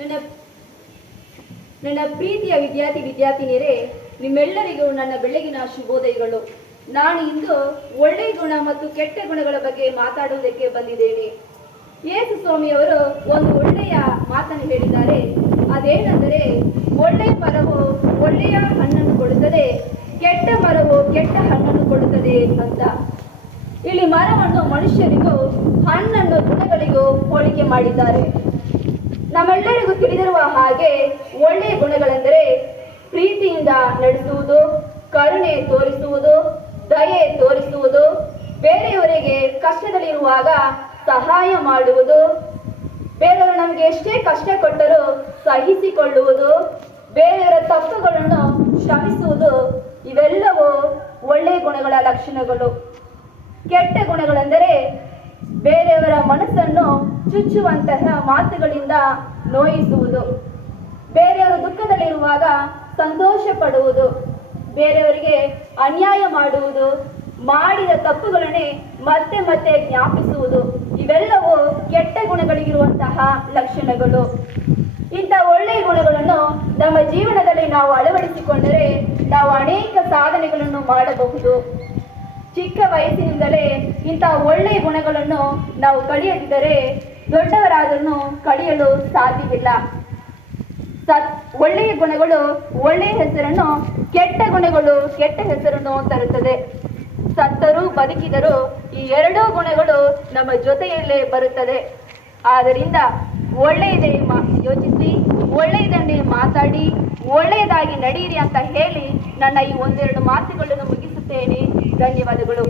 ನನ್ನ ನನ್ನ ಪ್ರೀತಿಯ ವಿದ್ಯಾರ್ಥಿನಿಯರೇ, ನಿಮ್ಮೆಲ್ಲರಿಗೂ ನನ್ನ ಬೆಳಗಿನ ಶುಭೋದಯಗಳು. ನಾನು ಇಂದು ಒಳ್ಳೆಯ ಗುಣ ಮತ್ತು ಕೆಟ್ಟ ಗುಣಗಳ ಬಗ್ಗೆ ಮಾತಾಡುವುದಕ್ಕೆ ಬಂದಿದ್ದೇನೆ. ಯೇಸು ಸ್ವಾಮಿಯವರು ಒಂದು ಒಳ್ಳೆಯ ಮಾತನ್ನು ಹೇಳಿದ್ದಾರೆ. ಅದೇನೆಂದರೆ, ಒಳ್ಳೆಯ ಮರವು ಒಳ್ಳೆಯ ಹಣ್ಣನ್ನು ಕೊಡುತ್ತದೆ, ಕೆಟ್ಟ ಮರವು ಕೆಟ್ಟ ಹಣ್ಣನ್ನು ಕೊಡುತ್ತದೆ ಅಂತ. ಇಲ್ಲಿ ಮರವನ್ನು ಮನುಷ್ಯರಿಗೂ ಹಣ್ಣನ್ನು ಗುಣಗಳಿಗೂ ಹೋಲಿಕೆ ಮಾಡಿದ್ದಾರೆ. ನಮ್ಮೆಲ್ಲರಿಗೂ ತಿಳಿದಿರುವ ಹಾಗೆ ಒಳ್ಳೆಯ ಗುಣಗಳೆಂದರೆ ಪ್ರೀತಿಯಿಂದ ನಡೆಸುವುದು, ಕರುಣೆ ತೋರಿಸುವುದು, ದಯೆ ತೋರಿಸುವುದು, ಬೇರೆಯವರಿಗೆ ಕಷ್ಟದಲ್ಲಿರುವಾಗ ಸಹಾಯ ಮಾಡುವುದು, ಬೇರೆಯವರು ನಮಗೆ ಎಷ್ಟೇ ಕಷ್ಟ ಕೊಟ್ಟರೂ ಸಹಿಸಿಕೊಳ್ಳುವುದು, ಬೇರೆಯವರ ತಪ್ಪುಗಳನ್ನು ಕ್ಷಮಿಸುವುದು, ಇವೆಲ್ಲವೂ ಒಳ್ಳೆಯ ಗುಣಗಳ ಲಕ್ಷಣಗಳು. ಕೆಟ್ಟ ಗುಣಗಳೆಂದರೆ ಬೇರೆಯವರ ಮನಸ್ಸನ್ನು ಚುಚ್ಚುವಂತಹ ಮಾತುಗಳಿಂದ ನೋಯಿಸುವುದು, ಬೇರೆಯವರು ದುಃಖದಲ್ಲಿರುವಾಗ ಸಂತೋಷ ಪಡುವುದು, ಬೇರೆಯವರಿಗೆ ಅನ್ಯಾಯ ಮಾಡುವುದು, ಮಾಡಿದ ತಪ್ಪುಗಳನ್ನೇ ಮತ್ತೆ ಮತ್ತೆ ಜ್ಞಾಪಿಸುವುದು, ಇವೆಲ್ಲವೂ ಕೆಟ್ಟ ಗುಣಗಳಿಗಿರುವಂತಹ ಲಕ್ಷಣಗಳು. ಇಂಥ ಒಳ್ಳೆಯ ಗುಣಗಳನ್ನು ನಮ್ಮ ಜೀವನದಲ್ಲಿ ನಾವು ಅಳವಡಿಸಿಕೊಂಡರೆ ನಾವು ಅನೇಕ ಸಾಧನೆಗಳನ್ನು ಮಾಡಬಹುದು. ಚಿಕ್ಕ ವಯಸ್ಸಿನಿಂದಲೇ ಇಂಥ ಒಳ್ಳೆಯ ಗುಣಗಳನ್ನು ನಾವು ಕಲಿಯದಿದ್ದರೆ ದೊಡ್ಡವರಾದರೂ ಕಲಿಯಲು ಸಾಧ್ಯವಿಲ್ಲ. ಒಳ್ಳೆಯ ಗುಣಗಳು ಒಳ್ಳೆಯ ಹೆಸರನ್ನು, ಕೆಟ್ಟ ಗುಣಗಳು ಕೆಟ್ಟ ಹೆಸರನ್ನು ತರುತ್ತದೆ. ಸತ್ತರೂ ಬದುಕಿದರೂ ಈ ಎರಡೂ ಗುಣಗಳು ನಮ್ಮ ಜೊತೆಯಲ್ಲೇ ಬರುತ್ತದೆ. ಆದ್ದರಿಂದ ಒಳ್ಳೆಯದೇ ಯೋಚಿಸಿ, ಒಳ್ಳೆಯದನ್ನೇ ಮಾತಾಡಿ, ಒಳ್ಳೆಯದಾಗಿ ನಡೆಯಿರಿ ಅಂತ ಹೇಳಿ ನನ್ನ ಈ ಒಂದೆರಡು ಮಾತುಗಳನ್ನು ಮುಗಿಸುತ್ತೇನೆ. ಧನ್ಯವಾದಗಳು.